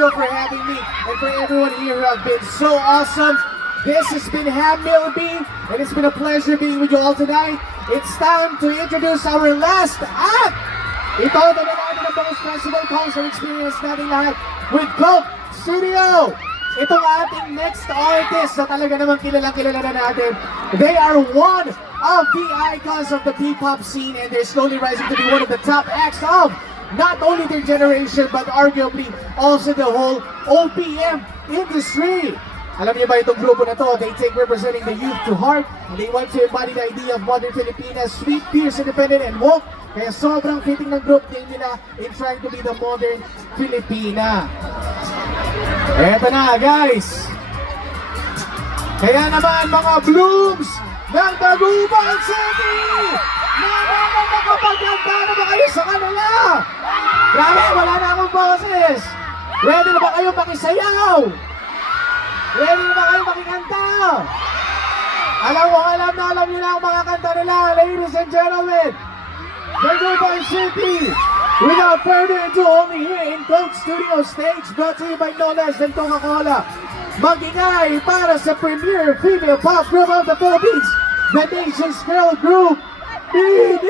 Studio for having me, and for everyone here who have been so awesome. This has been Ham Milby, and it's been a pleasure being with you all tonight. It's time to introduce our last act. Ito, dala natin ang most festival concert experience natin lahat with Coke Studio. Itong ating next artist na talaga namang kilalang-kilala na natin. They are one of the icons of the P-pop scene, and they're slowly rising to be one of the top acts of not only their generation but arguably also the whole OPM industry. Alam niyo ba itong grupo na to? They take representing the youth to heart, and they want to embody the idea of modern Filipinas, sweet, fierce, independent, and woke. Kaya sobrang fitting ng group din nila in trying to be the modern Filipina. Eto na guys! Kaya naman mga blooms ng Dagupan City! Naman nakapagkanta na ba kayo sa kanila? Grabe, wala na akong boses! Ready na ba kayo makisayaw? Ready na ba kayo makikanta? Alam nyo na ang mga kanta nila, ladies and gentlemen! Dagupan City! Without further ado, only here in Coke Studio Stage, brought to you by no less than Coca-Cola. Mag-ingay para sa premier female pop group of the Philippines, the nation's girl group, BD!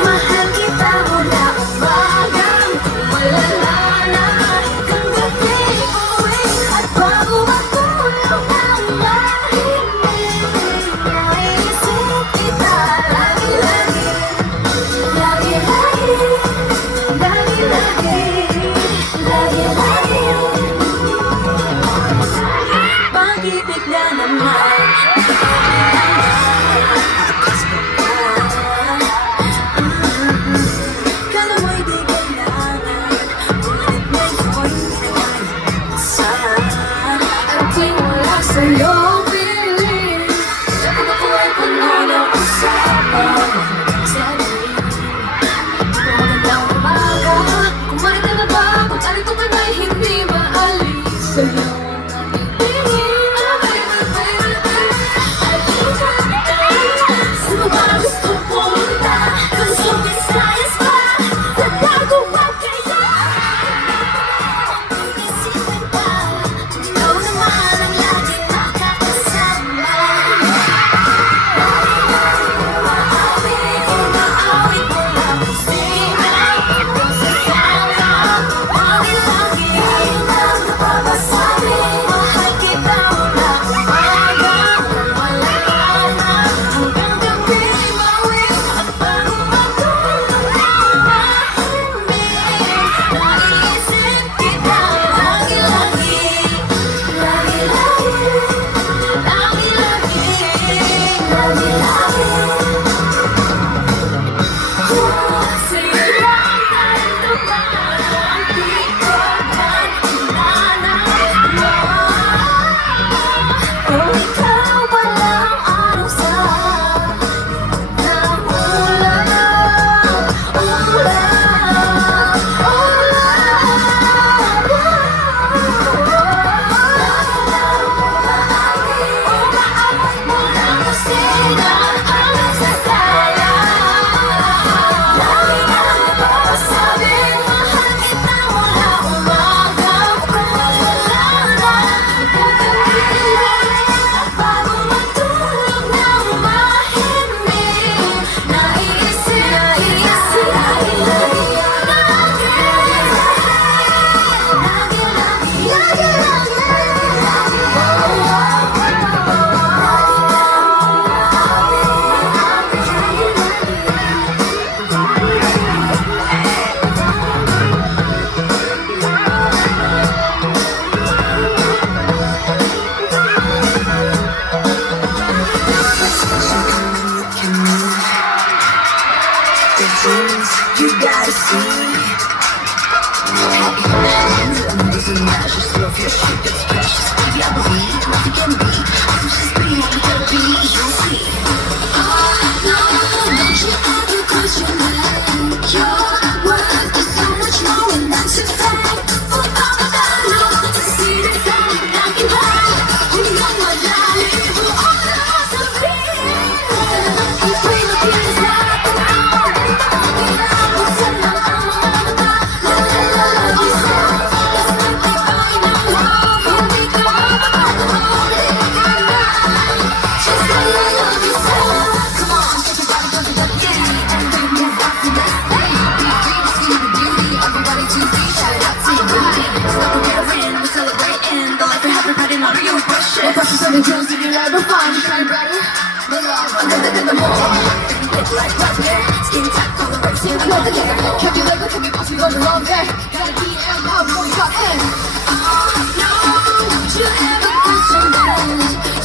Mahal kita friends, you gotta see. Happy friends, losing measures, love your shit that's precious. Baby, I believe nothing can be. I'm just being on the beat, you'll see. Oh, no, don't you ever question that. Your worth is so much more, and that's a fact. For all of that love, to see the sun, knock you out. You know my life, for all of us to be. You bring the peace out, and all the fucking out. We'll send them all over the love yourself. Let's make it right now. Here we go. Hold it tonight. Just say you love yourself. Come on, take your body, go to the beat, and then move on to the thing. Be free to see the beauty. Everybody to see, shout it out to your booty. It's not comparing, we're celebrating the life we have. Everybody not you push it. The pressures and the dreams that you ever find. Shine brighter. The love under the moon. Look like rubber. Skin tight, color right, see we over there. Can be like, can be boss, we go the wrong way. Gotta be and how we got in. Oh, no, don't you ever question that.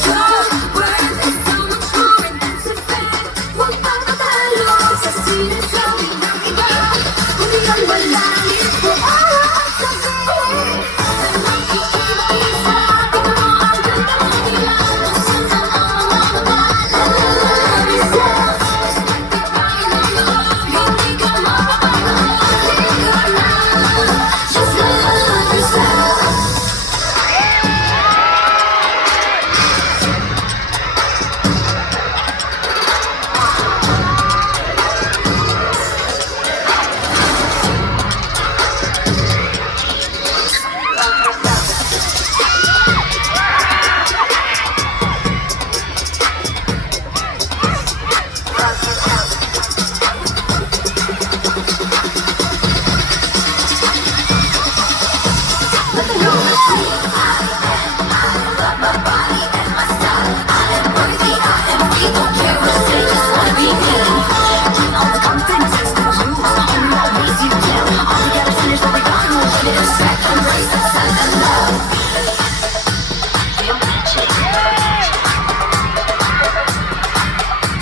Your worth is so much more, and that's a fact. We'll find out that love, so see the sun, we rock it up. We'll be on one line, we're all up to date. And when we keep on inside, we go on to the lucky line. We'll send them all over the love yourself. Let's make it right now. Here we go, just love yourself.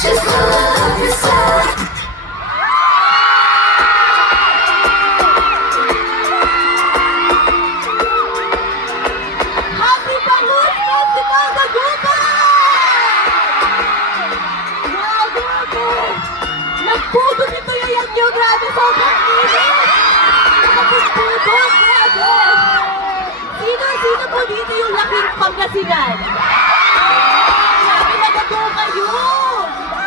Just love yourself. Happy Bangus Festival Dagupan! Grabe! Nagputo dito yan nyo, grabe! Sobrang init! Nagputo, grabe! Sino po dito yung laking Pangasinan? Grabe, nagago kayo!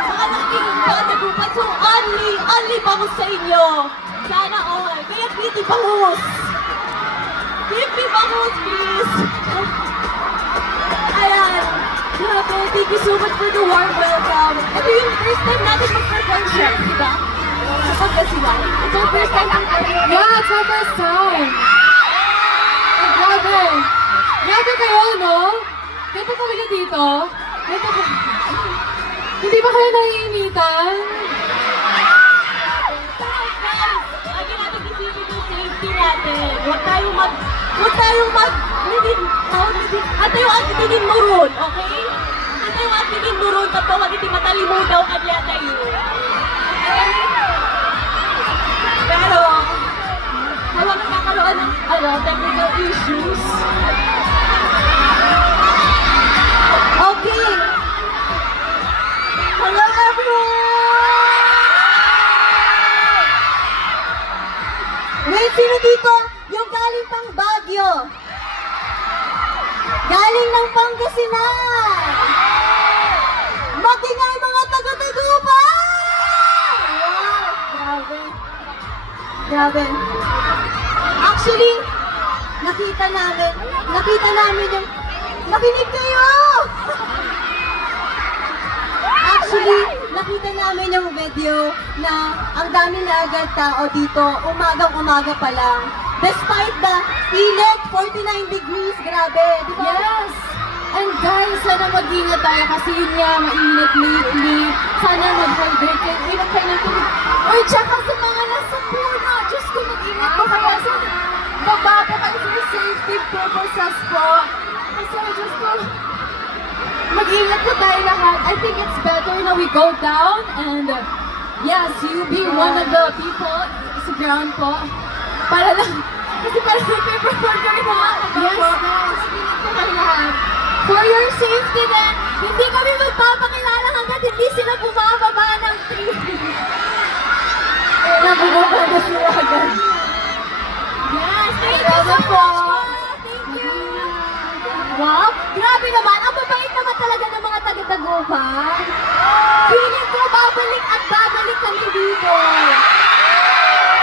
Mga laking Dagupan, so only bangus sa inyo! Sana all! Kaya Kitty Bangus! Give me bangus, please! Ayan! Grabe, thank you so much for the warm welcome. Ito yung first time natin mag-perform siya, di ba? Sa Pangasinan. Ito yung first time natin. Yeah, it's my first time. Oh, grabe. Grabe kayo, no? Ganda talaga dito. Ganda ka. Hindi ba kayo naiinitan? Lagi natin isipin yung safety natin. Huwag tayong ato yung atitingin mo ron, okay? Ato yung atitingin mo ron, tapos wag iti matalimu daw kanya tayo. Okay? Pero, huwag nakakaroon ng technical issues. Okay. Hello everyone! Wait, sino dito? Yung galing pang Baguio. Galing ng Pangasinan. Matingay mga taga-Dagupan! Wow, grabe. Grabe. Actually, nakita namin yung, nakinig kayo! Actually, nakita namin yung video na ang dami na agad tao dito, umagang-umaga pa lang. Despite the init, 49 degrees, grabe, di ba? Yes! And guys, sana mag-ingat tayo kasi yun nga, mainit lately. Sana mag-hydrate kayo, inom kayo ng tubig. Or tsaka sa mga nasa puna, Diyos ko, mag-ingat po kayo sa baba po kayo for safety purposes po. Kasi Diyos ko, mag-ingat po tayo lahat. I think it's better na we go down and Yes, you be one of the people sa ground po. Para lang, kasi para nag-perform kami mga kabang po. Sabihin ko kayo lahat. For your safety then, hindi kami magpapakilala hanggat hindi sila bumababa ng tree. Nabubaba na sila agad. Yes, thank you so much po. Thank you. Wow, grabe naman. Ang babait naman talaga ng mga taga-Dagupan. Feeling ko babalik at babalik kami dito.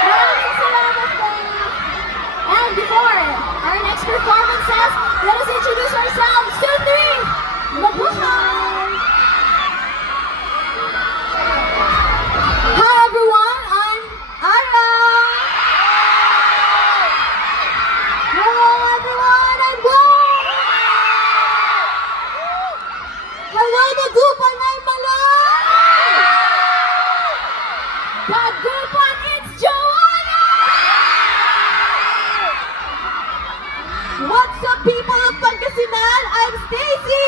Maraming salamat po. And before our next performances, let us introduce ourselves. 2, 3, mabuhay! Hi everyone, I'm Ara. Hello everyone, I'm Bong. Hello Dagupan, I'm Malay. Dagupan, it's Joanna. What's up people of Pangasinan? I'm Stacy.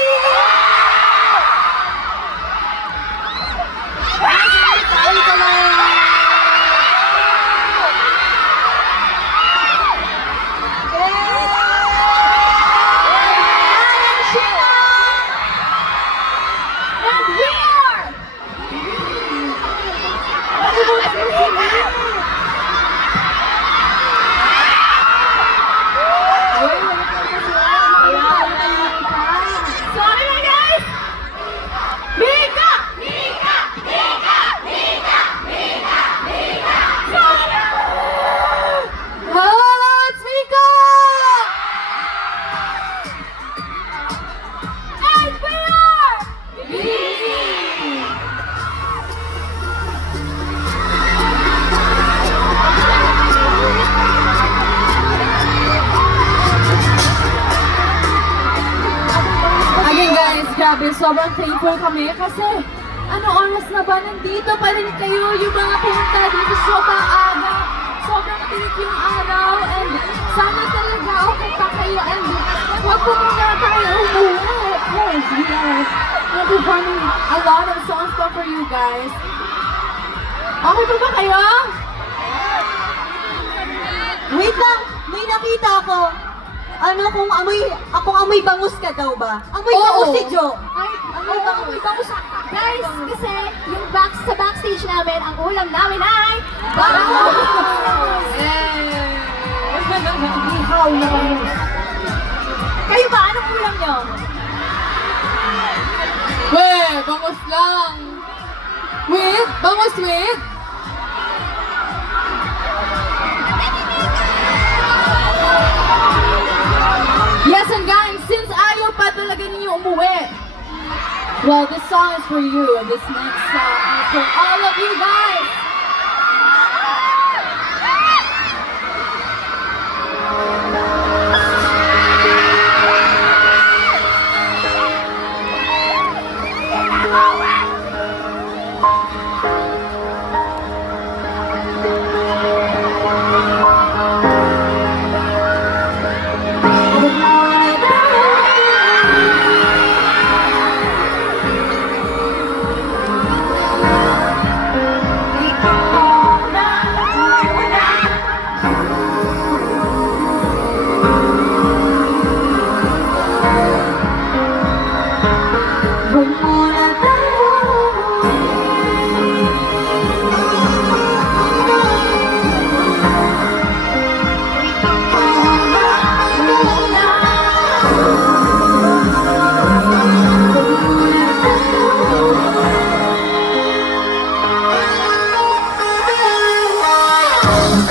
Sorry na guys! Mika! Mika! Mika! Mika! Mika! Mika! Hello, it's Mika! And we are Miki! Again guys, grabe, sobrang thankful kami kasi ano oras na ba? Nandito pa rin kayo yung mga punta dito sobrang aga. Sobrang tinik yung araw and sana talaga okay pa kayo and huwag po muna tayo umuwi. Yes, yes. We'll be performing a lot of songs pa for you guys. Okay pa ba kayo? Wait lang, may nakita ako. Ano kung amoy bangus ka daw ba? Amoy bangus si Jo. Ay, amoy bangus. Guys, kasi yung sa backstage namin, ang ulam namin ay bangus! Ihaw na bangus. Kayo ba? Anong ulam nyo? Bangus lang. Bangus with? Yes, and guys, since ayaw pa talaga ninyo umuwi, well, this song is for you, and this next song is for all of you guys.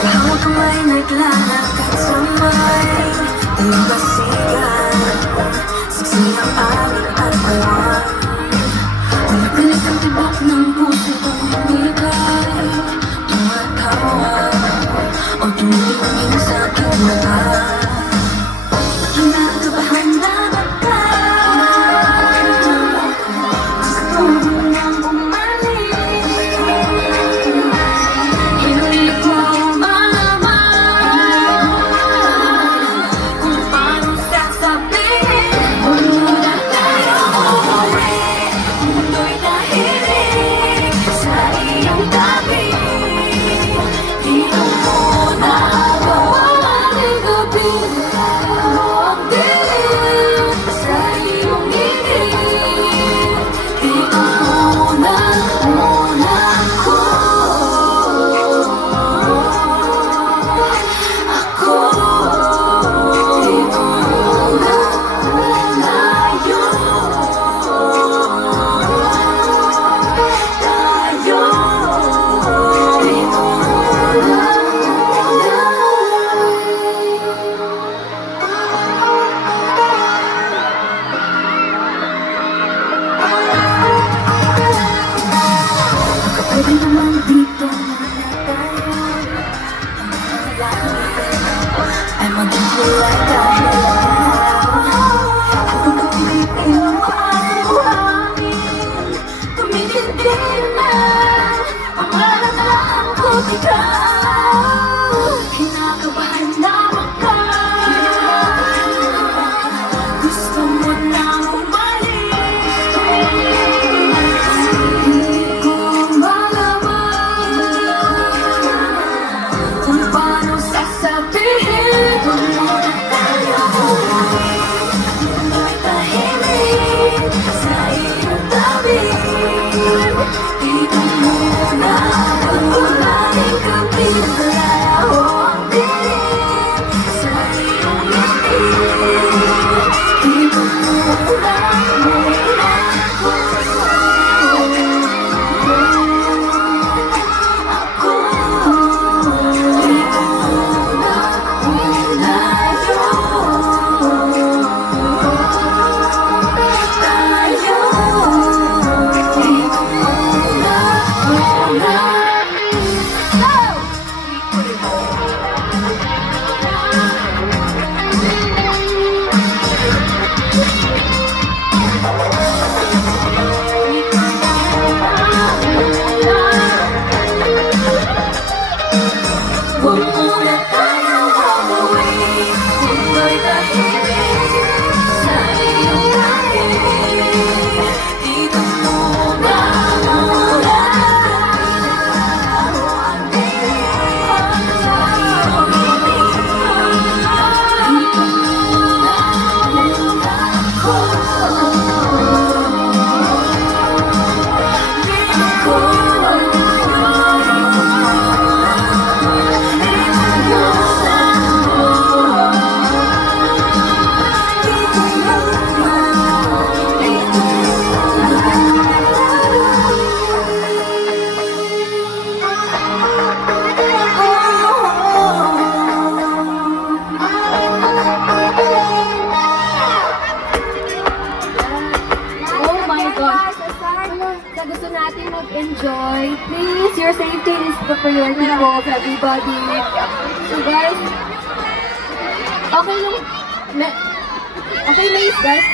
Hawak may naglalakad sa may Ibasigan Siksi ang amin at buwan Nagpilit ang tibok ng puso kong umigay Tumatawa O tumitingin sa aking mata Kinakabahan na bata Gusto mo nang umalis Hindi ko kung paano sasabihin Huwag muna tayo umuwi Kinakabahan na baka gusto mo na umalik. Hindi ko malaman kung paano sasabihin. Huwag mo na tayo mo'y tahimik sa iyong tabi. Dito muna pag-ulaming kapitalaho ang dilim sa iyong ngiti. Dito muna muna ako. Dito muna muna tayo. Dito muna muna. Huwag muna tayong umuwi. Mundo'y tahimik sa iyong tabi. Dito muna muna ang dilim sa iyong ngiti. Dito muna muna ako. Dito ko. Oh my gosh! Sa gusto natin mag-enjoy, please, your safety is the priority of everybody. So guys, okay yung, okay Mace guys,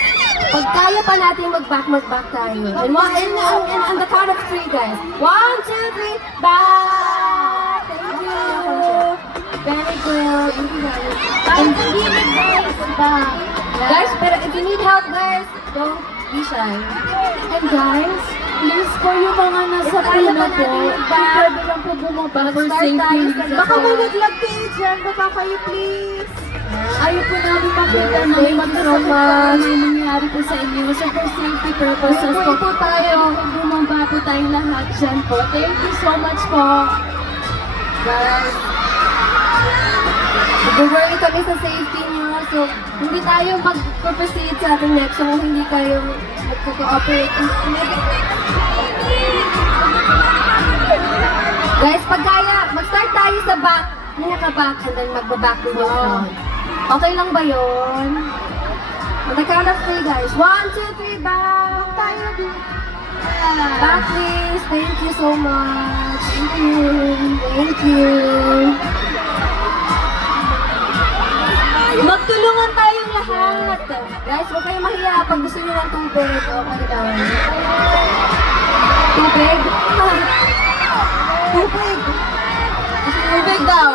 pag kaya pa natin mag-back tayo. And on the count of 3 guys. 1, 2, 3, back! Thank you! Very good. Thank you guys. And guys, back. Guys, pero if you need help guys, don't be shy. And guys, please po yung mga nasa pila po, pwede lang po bumaba for safety. Baka may naglag kayo dyan. Baka kayo please. Ayaw po namin makita na may magtrauma na nangyari po sa inyo. So for safety purposes po tayo, bumaba po tayong lahat dyan po. Thank you so much po. Guys, nag-worry kami sa safety nyo. So, hindi tayo mag-proceed sa ating next. So, hindi kayo mag-cooperate. Guys, pag kaya, mag-start tayo sa back. Yung naka-back and then magbaback to the front. Okay lang ba yun? On the count of 3 guys. 1, 2, 3, back! Tayo din. Back please. Thank you so much. Thank you. Thank you. Magtulungan tayong lahat. Guys, huwag kayong mahiya. Pag gusto nyo ng tubig, okay lang. Tubig? Tubig! Tubig daw.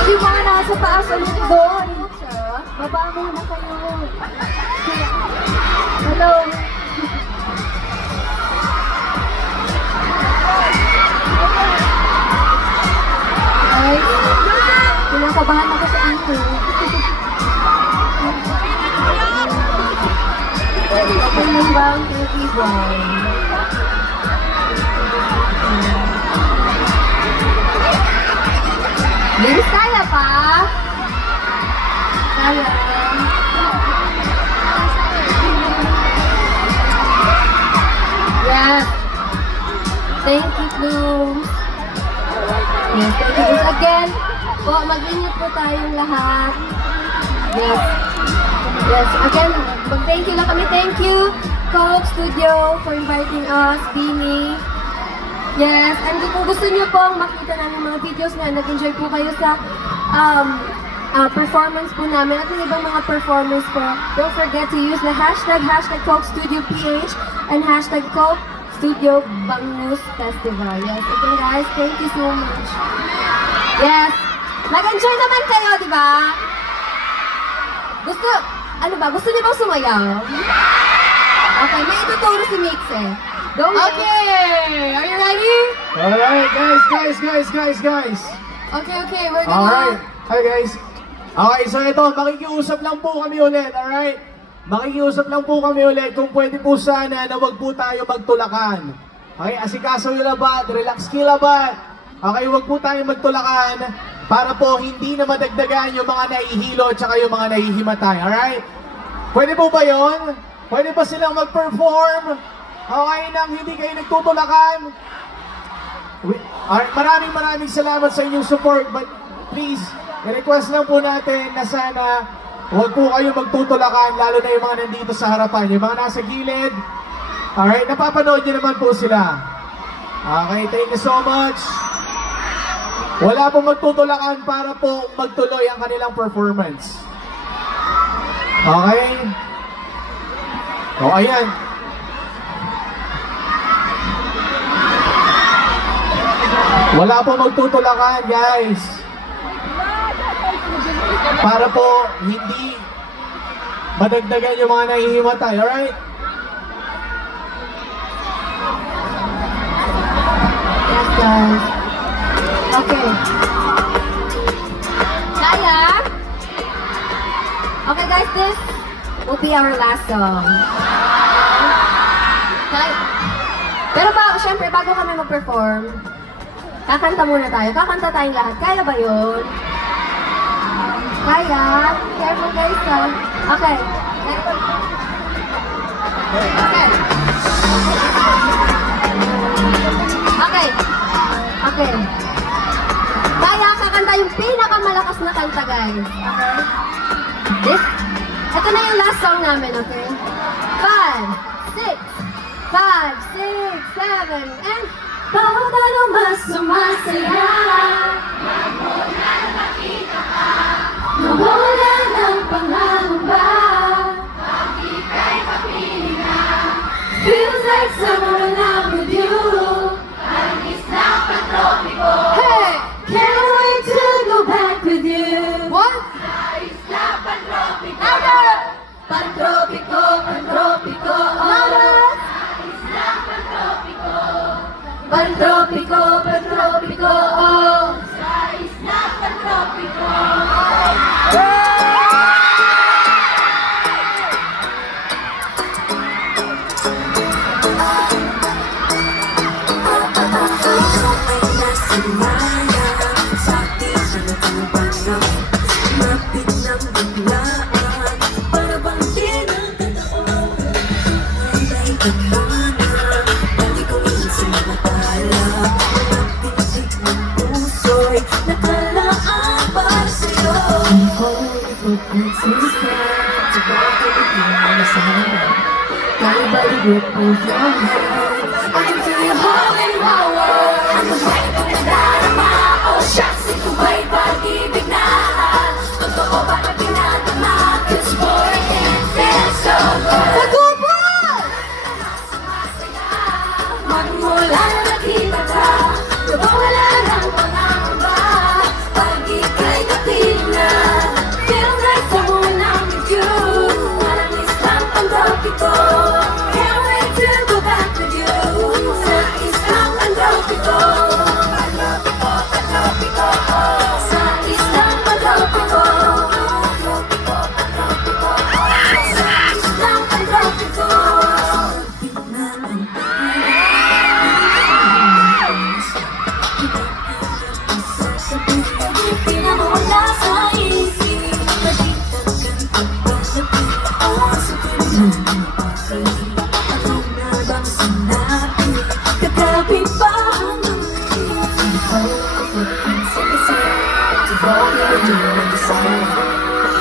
Hindi mga nasa taas ulit doon. Baba muna kayo. Hello. Guys, kinakabahan ako sa inyo. Okay lang ba ang everyone? Linis kaya pa? Kaya. Yes. Thank you, Bloom. Yes, thank you. Again, po, mag-ingat po tayong lahat. Yes. Yes, again, mag-thank you lang kami. Thank you, Coke Studio, for inviting us, Beanie. Yes, and kung gusto niyo pong makita namin mga videos na nag-enjoy po kayo sa performance po namin at yung ibang mga performers po, don't forget to use the hashtag Coke Studio PH and hashtag Coke Studio Bangus Festival. Yes, again guys, thank you so much. Yes, nag-enjoy naman kayo, di ba? Gusto niyo bang sumayaw? Okay, may ituturo si Mix eh. Go, Mix. Okay, are you ready? Alright, guys. Okay, we're gonna... Alright. Hi, guys. Okay, so ito, makikiusap lang po kami ulit, alright? Makikiusap lang po kami ulit kung pwede po sana na wag po tayo magtulakan. Okay, asikaso yung labat, relax kayo labat. Okay, wag po tayo magtulakan para po hindi na madagdagan yung mga nahihilo at saka yung mga nahihimatay, alright? Pwede po ba yun? Pwede ba silang mag-perform? Okay, nang hindi kayo nagtutulakan? Alright, maraming salamat sa inyong support, but please, i-request lang po natin na sana huwag po kayo magtutulakan, lalo na yung mga nandito sa harapan, yung mga nasa gilid. Alright, napapanood niyo naman po sila. Okay, thank you so much. Wala pong magtutulakan para po magtuloy ang kanilang performance. Okay? O, ayan. Wala pong magtutulakan, guys. Para po hindi madagdagan yung mga nahihimatay, alright? Yes, guys. Okay. Kaya? Okay, guys, this will be our last song. Okay? Pero syempre, bago kami mag-perform, kakanta muna tayo. Kakanta tayong lahat. Kaya ba yun? Kaya? Careful, guys, ha? Okay. Okay. Kaya kakanta yung pinakamalakas na kanta, guys. Okay? Ito na yung last song namin, okay? 5, 6, 7, and... Bawat ano mas sumasaya, nawawala ng pangangamba, feels like summer when I'm with you. Hey, can't wait to go back with you. What? Pantropiko, pantropiko, oh. Pantropiko, pantropiko, oh. Grip with your hand, I can feel you holding my world. I'm the way to the dharma. All shots in the way, pag-ibig na. Totoo ba na pinatama? 'Cause boy, it feels so good. Pagkumpul! Magmula na nakita ka, nawawala ng pangangamba. Pag ika'y kapiling na, feels like someone I'm with you. Walang isang pang-tropiko.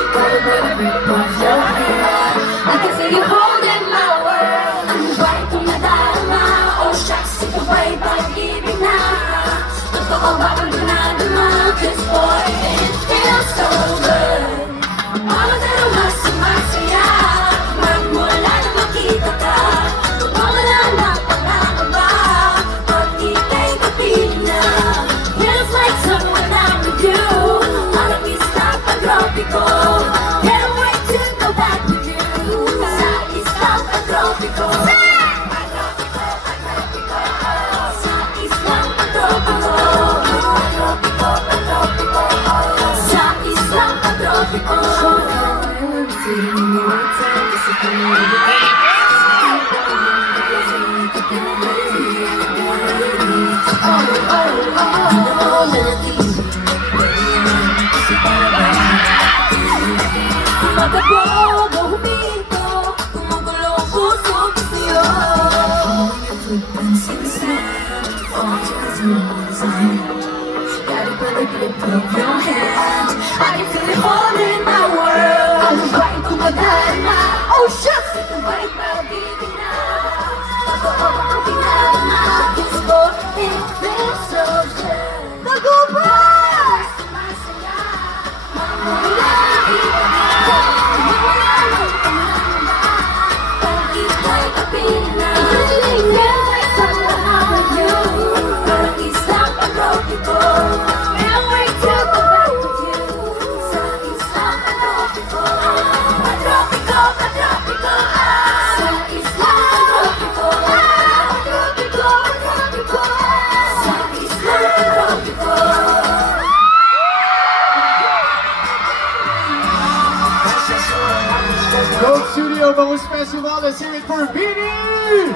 Gotta let it rip off your Totoo ba ang dinadama? This boy, it feels so good. Pagdalawa sumasaya, magmula na makita ka. Wala na pangangamba, pag ika'y kapiling na. Feels like someone I'm with you. Parang isla pag-tropiko. Can't wait to go back with you. Sa isla pag-tropiko. Sa isla pag-tropiko. Sa isla pag-tropiko. Sitting in the right time, sitting in the right Magkabago, huminto, kumugulo ang puso ko sa'yo. Gotta put a grip of your hand. I can feel it holding my world. I'm right to my dharma. Oh shucks, ito ba'y pag-ibig na? Totoo ba ang pinagma? This boy, it feels so good. Nagubas! Masaya, mamula, kita na. Wala nang pangamba, pag ika'y kapiling na. Feels like someone I'm with you. Parang isang pag-tropiko. Can't wait to go back with you. Sa isang pag-tropiko. Pag-tropiko, pag-tropiko. Sa isang pag-tropiko. Pag-tropiko, pag-tropiko. Sa isang pag-tropiko. Coke Studio Bangus Festival, let's hear it for Beanie!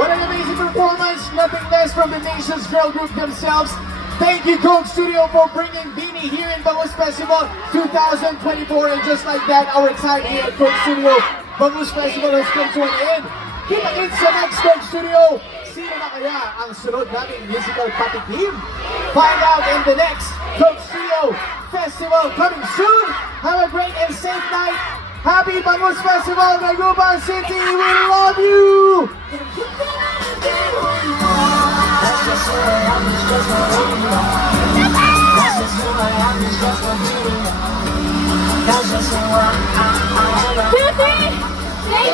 What an amazing performance, nothing less from the nation's girl group themselves. Thank you, Coke Studio, for bringing Beanie here in Bangus Festival 2024. And just like that, our time here at Coke Studio Bangus Festival has come to an end. Kita-kits sa next Coke Studio. Sino na kaya ang sunod naming musical patikim? Find out in the next Coke Studio Festival coming soon. Have a great and safe night. Happy Bangus Festival, Dagupan City. We love you. Thank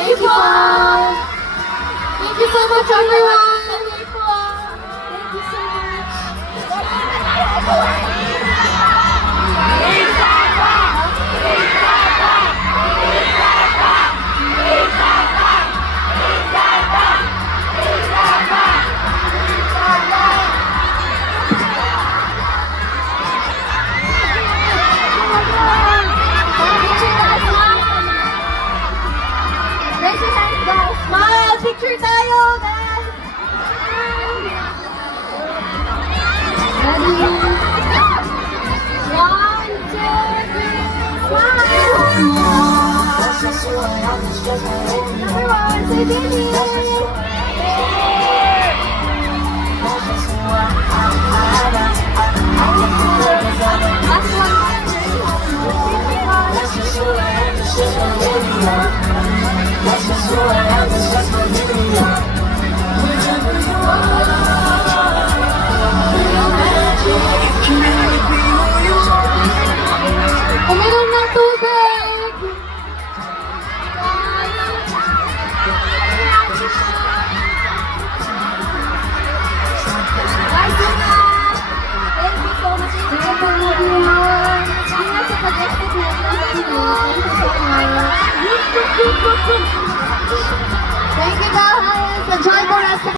you po! Thank you so much, everyone! Thank you po! Thank you so much! Raise your hands, guys! Smile! Picture tayo, guys! Ready? 1, 2, 3, smile! Everyone, say baby! Uminom ng tubig! Guys, yun na! Thank you so much! Ingat sa pag-exit natin. Thank you guys! Enjoy the rest of